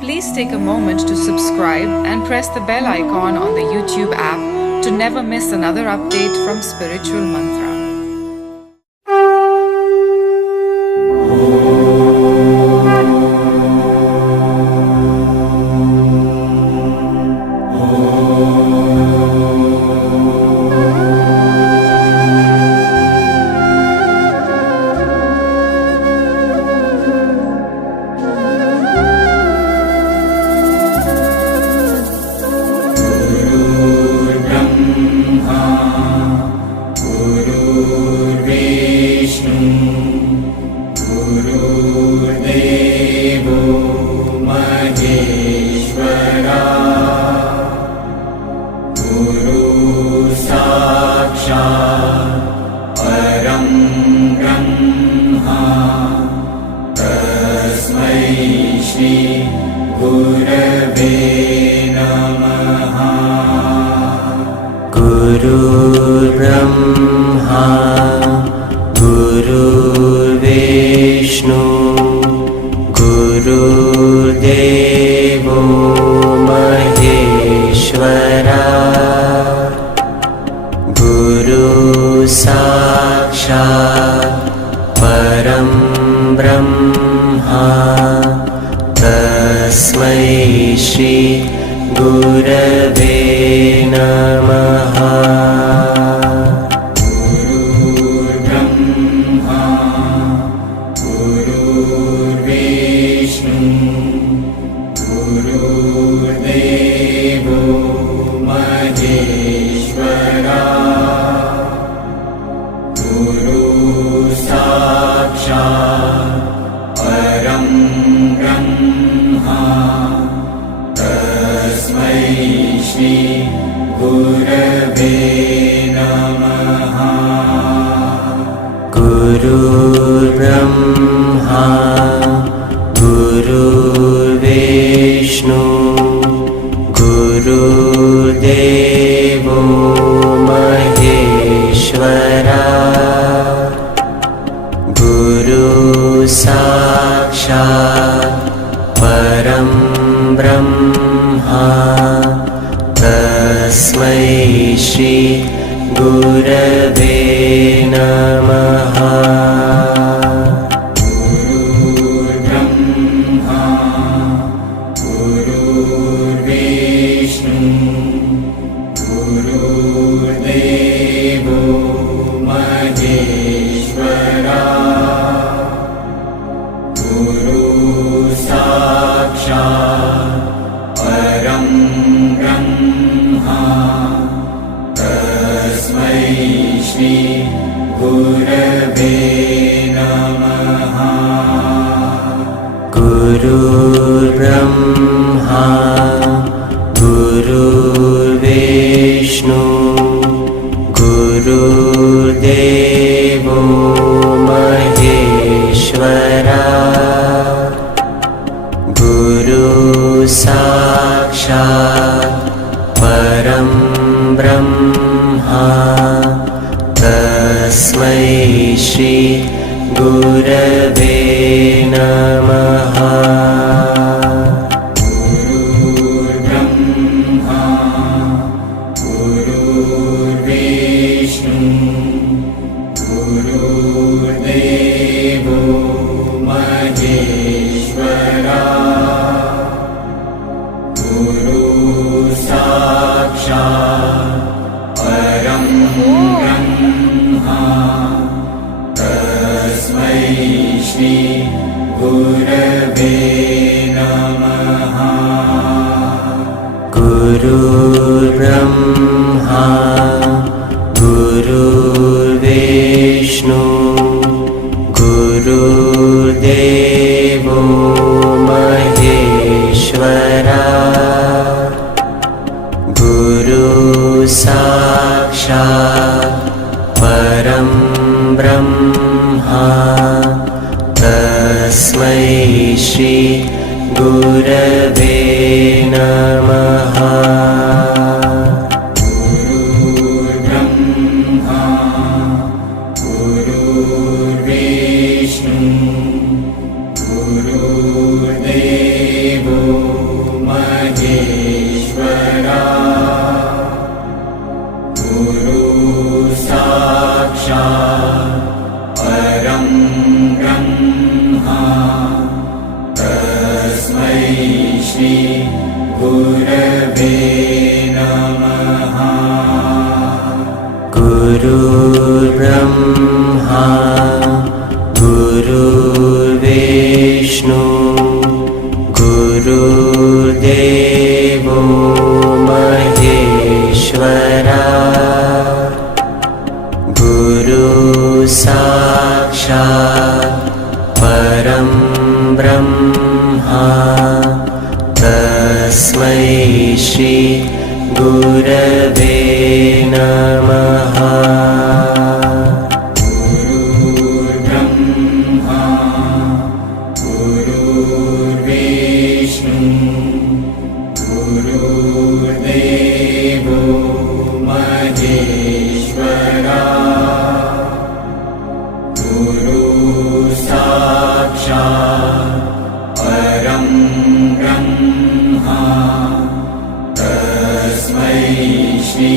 Please take a moment to subscribe and press the bell icon on the YouTube app to never miss another update from Spiritual Mantra. गुरुर्ब्रह्मा गुरुर्विष्णु गुरुर्देवो महेश्वरा गुरुसाक्षात् परं ब्रह्मा तस्मै श्री गुरवे नमः। गुरुर्ब्रह्मा गुरुर्विष्णु गुरुर्देवो महेश्वरा गुरुसाक्षात् परं ब्रह्मा तस्मै श्री गुरवे नमः। गुरुर्ब्रह्मा गुरुर्विष्णु गुरुर्देवो महेश्वरा गुरुसाक्षात् परं ब्रह्मा तस्मै श्री गुरवे नमः। गुरुर्ब्रह्मा गुरुर्विष्णु गुरुर्देवो महेश्वरा गुरुसाक्षात् परं ब्रह्मा तस्मै श्री गुरवे नमः। गुरुर्ब्रह्मा गुरुर्विष्णु गुरुर्देवो महेश्वरा गुरुसाक्षात् परं ब्रह्मा तस्मै श्री गुरवे नमः। गुरुर्ब्रह्मा गुरुर्विष्णु गुरुर्देवो महेश्वरा गुरुसाक्षात् परं ब्रह्मा तस्मै श्री गुरवे नमः। गुरुर्ब्रह्मा गुरुर्विष्णु गुरुर्देवो महेश्वरा गुरुसाक्षात् परं ब्रह्मा तस्मै श्री गुरवे नमः। गुरुर्ब्रह्मा गुरुर्विष्णु गुरुर्देवो श्री गुरवे नमः। गुरुर्ब्रह्मा गुरुर्विष्णु गुरुर्देवो महेश्वरा गुरु साक्षात् परं ब्रह्मा तस्मै श्री गुरवे नमः। गुरुर्ब्रह्मा गुरुर्विष्णु गुरुर्देवो महेश्वरा गुरु साक्षात् परं ब्रह्मा तस्मै श्री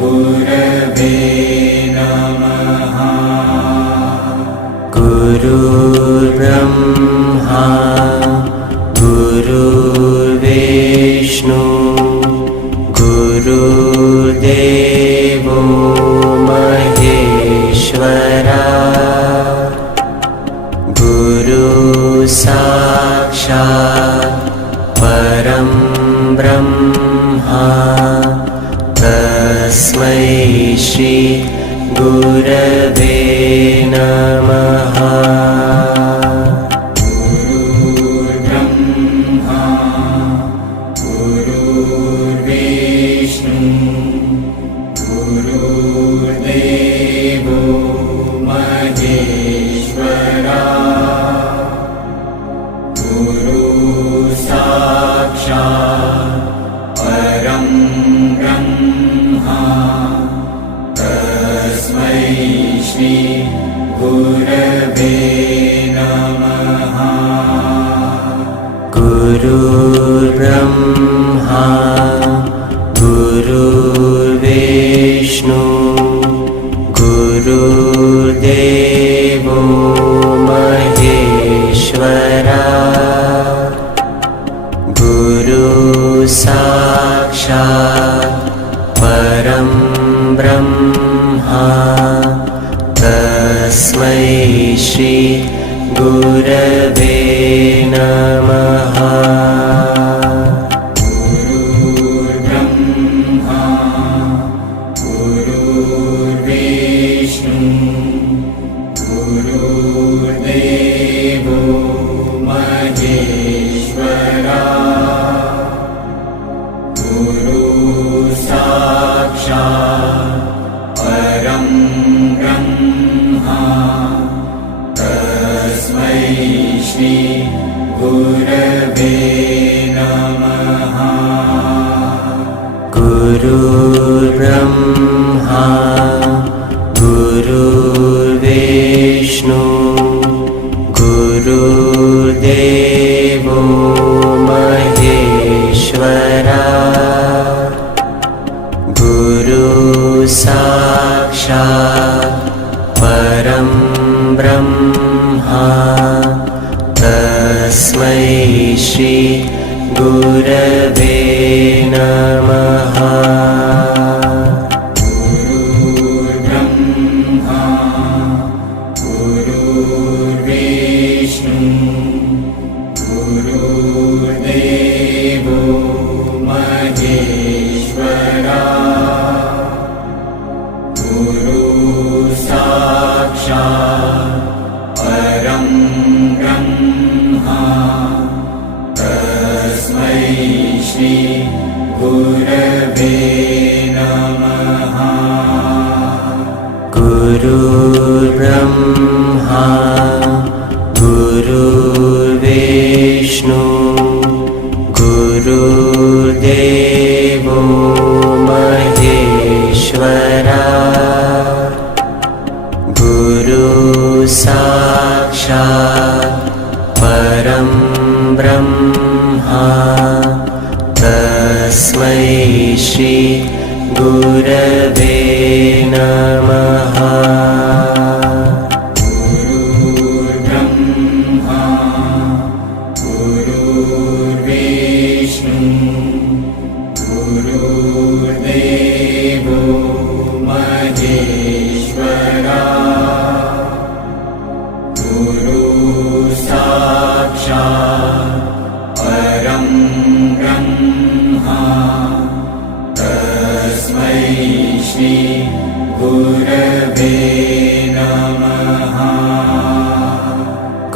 गुरवे नमः। गुरुर्ब्रह्मा गुरुर्विष्णु गुरुर्देवो महेश्वरा गुरु साक्षात् परं ब्रह्मा तस्मै श्री गुरवे नमः। गुरुर्ब्रह्मा गुरुर्विष्णु गुरुर्देवो महेश्वरा गुरु साक्षात् परं ब्रह्मा तस्मै श्री गुरवे नमः। गुरुर्ब्रह्मा गुरुर्विष्णु गुरुर्देवो महेश्वरा गुरु साक्षात् परं ब्रह्मा तस्मै श्री गुरवे नमः। गुरुर्ब्रह्मा गुरुर्विष्णु गुरुर्देवो महेश्वरा गुरु साक्षात् परं ब्रह्मा तस्मै श्री गुरवे नमः। गुरुर्ब्रह्मा गुरुर्विष्णु गुरुर्देवो महेश्वरा गुरु साक्षात् परं ब्रह्मा तस्मै श्री गुरवे नमः। गुरुर्ब्रह्मा गुरुर्विष्णु गुरुर्देवो महेश्वरा गुरु साक्षात् परं ब्रह्मा तस्मै श्री गुरवे नमः। गुरुर्ब्रह्मा गुरुर्विष्णु गुरुर्देवो महेश्वरा गुरु साक्षात् परं ब्रह्मा तस्मै श्री गुरवे नमः। गुरुर्ब्रह्मा गुरुर्विष्णु परं ब्रह्मा तस्मै श्री गुरवे नमः।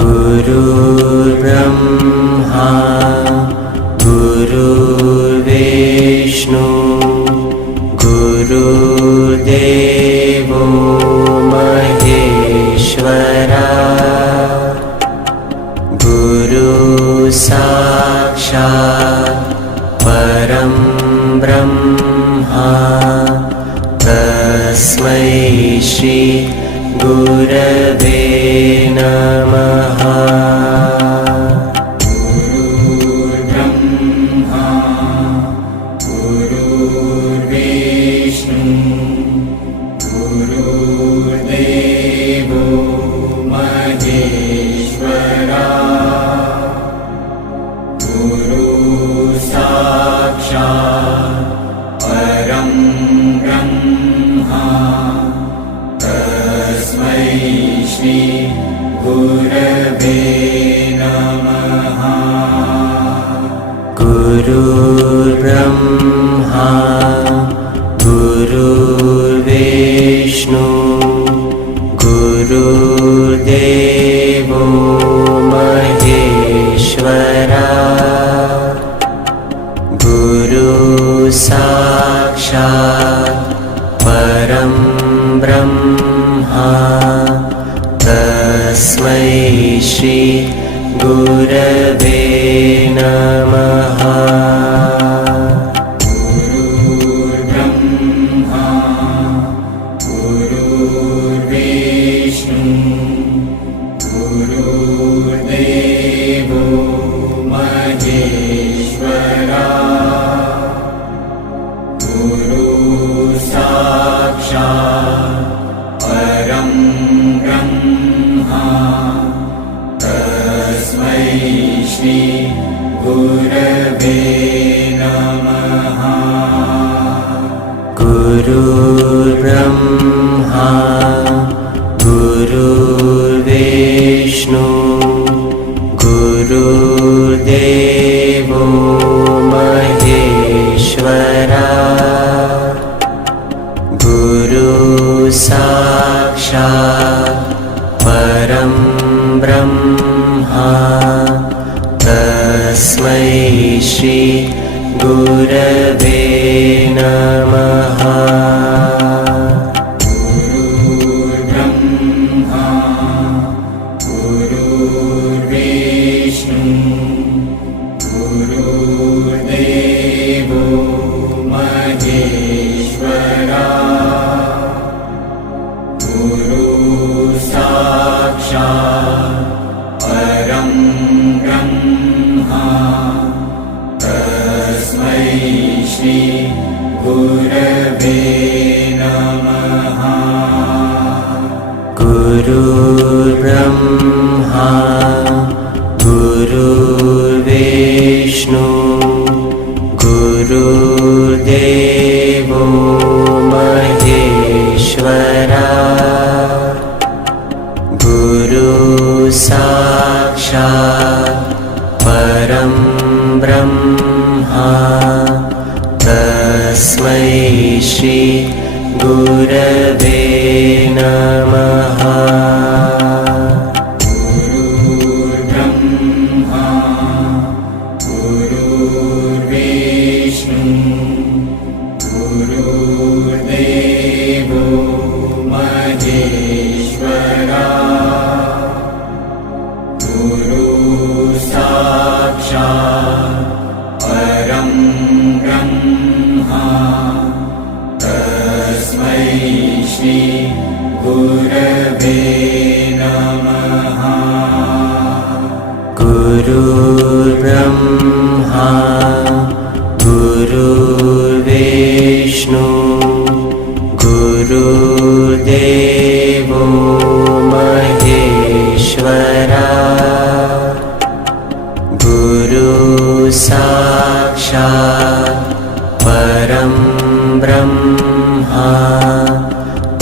गुरुर्ब्रह्मा गुरुर्विष्णु गुरुर्देवो महेश्वरा गुरुसाक्षात् परं ब्रह्मा तस्मै श्री गुरवे नमः। गुरुर्ब्रह्मा गुरुर्विष्णु गुरुर्देवो महेश्वरा गुरुसाक्षात् परं ब्रह्मा तस्मै श्री गुरवे नमः। गुरुर्ब्रह्मा गुरुर्विष्णु गुरुर्देवो महेश्वरा गुरुसाक्षात् परं ब्रह्मा तस्मै श्री गुरवे नमः। गुरुर्ब्रह्मा गुरुर्विष्णु गुरुर्देवो महेश्वरा गुरुसाक्षात् परं ब्रह्मा तस्मै श्री गुरवे नमः। गुरुर्ब्रह्मा गुरुर्विष्णु गुरुर्देवो महेश्वरा गुरुसाक्षात् परं ब्रह्मा तस्मै श्री गुरवे नमः। गुरुर्ब्रह्मा गुरुर्विष्णु गुरुर्देवो महेश्वरा गुरुसाक्षात् परं ब्रह्मा तस्मै श्री गुरवे नमः। गुरुर्ब्रह्मा गुरुर्विष्णु गुरुर्देवो महेश्वरा गुरुसाक्षात् परं ब्रह्मा तस्मै श्री गुरवे नमः। गुरुर्ब्रह्मा गुरुर्विष्णु गुरुर्देवो महेश्वरा गुरुसाक्षात् परं ब्रह्मा तस्मै श्री गुरवे नमः। गुरुर्ब्रह्मा गुरुर्विष्णु गुरुर्देवो महेश्वरा गुरुसाक्षात् परं ब्रह्मा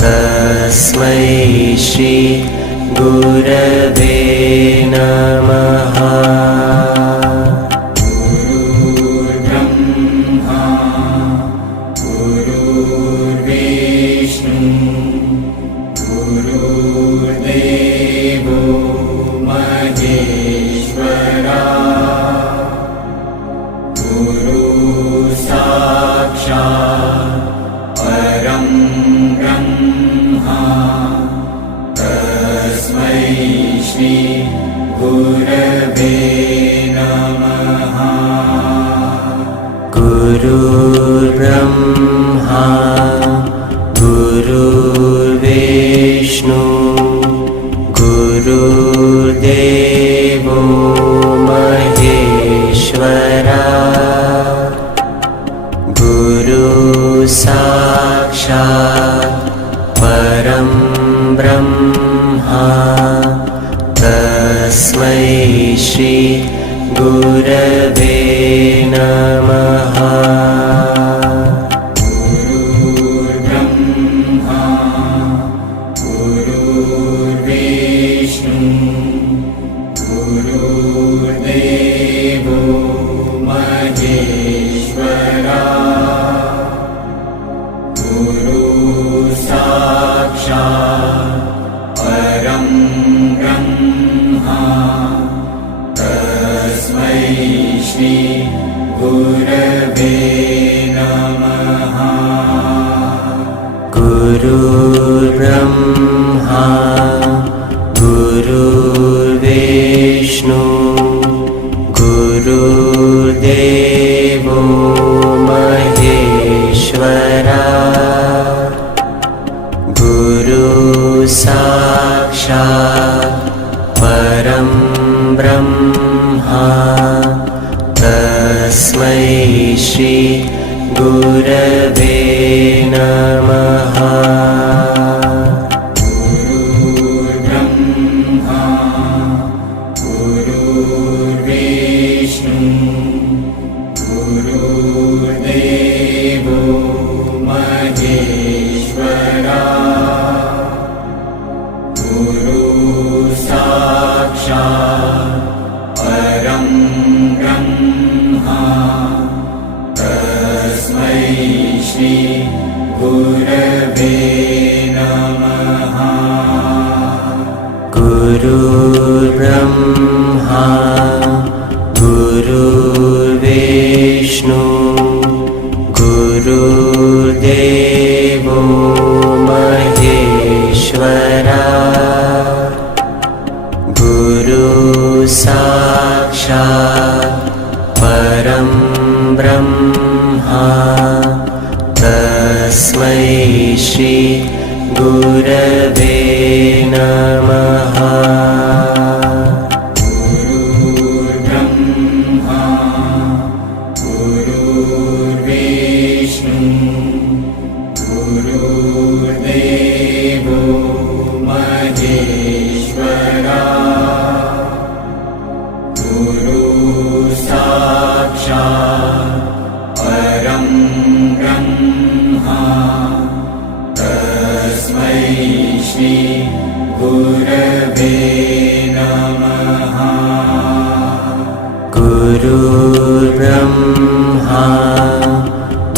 तस्मै श्री गुरवे नमः। गुरुर्ब्रह्मा गुरुर्विष्णु गुरुर्देवो महेश्वरा गुरुसाक्षात् परं ब्रह्मा तस्मै श्री गुरवे नमः। गुरुर्ब्रह्मा गुरुर्विष्णु गुरुर्देवो महेश्वरा गुरुसाक्षात् परं ब्रह्मा तस्मै श्री गुरवे नमः। गुरुर्ब्रह्मा गुरुर्विष्णु गुरुर्देवो महेश्वरा गुरुसाक्षात् परं ब्रह्मा तस्मै श्री गुरवे नमः। गुरुर्ब्रह्मा गुरुर्विष्णु गुरुर्देवो महेश्वरा गुरुसाक्षात् परं ब्रह्मा तस्मै श्री गुरवे नमः। गुरुर्ब्रह्मा गुरुर्विष्णु गुरुर्देवो महेश्वरा गुरुसाक्षात् परं ब्रह्मा तस्मै श्री गुरवे नमः। गुरुर्ब्रह्मा गुरुर्विष्णु गुरुर्देवो महेश्वरा गुरुसाक्षात् परं ब्रह्मा तस्मै श्री गुरवे नमः। गुरुर्ब्रह्मा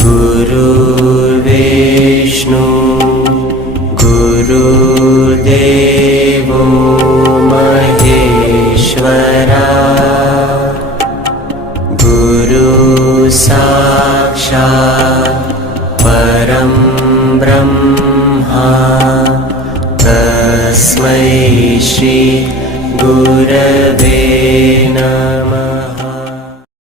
गुरुर्विष्णु गुरुर्देवो महेश्वरा गुरुसाक्षात् परं ब्रह्मा तस्मै श्री गुरवे नमः।